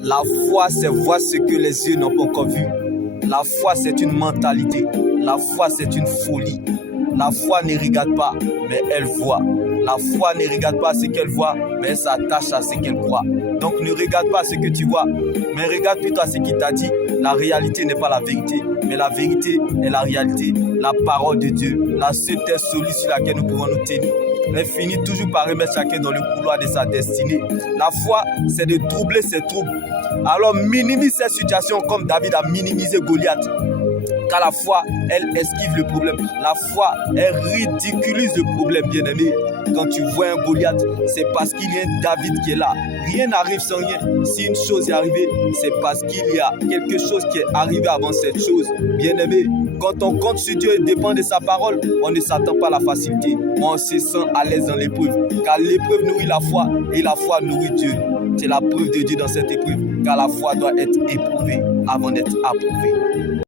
La foi, c'est voir ce que les yeux n'ont pas encore vu. La foi, c'est une mentalité. La foi, c'est une folie. La foi ne regarde pas, mais elle voit. La foi ne regarde pas ce qu'elle voit, mais elle s'attache à ce qu'elle croit. Donc ne regarde pas ce que tu vois, mais regarde plutôt à ce qu'il t'a dit. La réalité n'est pas la vérité, mais la vérité est la réalité. La parole de Dieu, la seule terre solide sur laquelle nous pouvons nous tenir. Elle finit toujours par remettre chacun dans le couloir de sa destinée. La foi, c'est de troubler ses troubles. Alors minimise cette situation comme David a minimisé Goliath. Car la foi, elle esquive le problème. La foi, elle ridiculise le problème, bien-aimé. Quand tu vois un Goliath, c'est parce qu'il y a un David qui est là. Rien n'arrive sans rien. Si une chose est arrivée, c'est parce qu'il y a quelque chose qui est arrivé avant cette chose. Bien-aimé, quand on compte sur Dieu et dépend de sa parole, on ne s'attend pas à la facilité. On se sent à l'aise dans l'épreuve. Car l'épreuve nourrit la foi et la foi nourrit Dieu. C'est la preuve de Dieu dans cette épreuve. Car la foi doit être éprouvée avant d'être approuvée.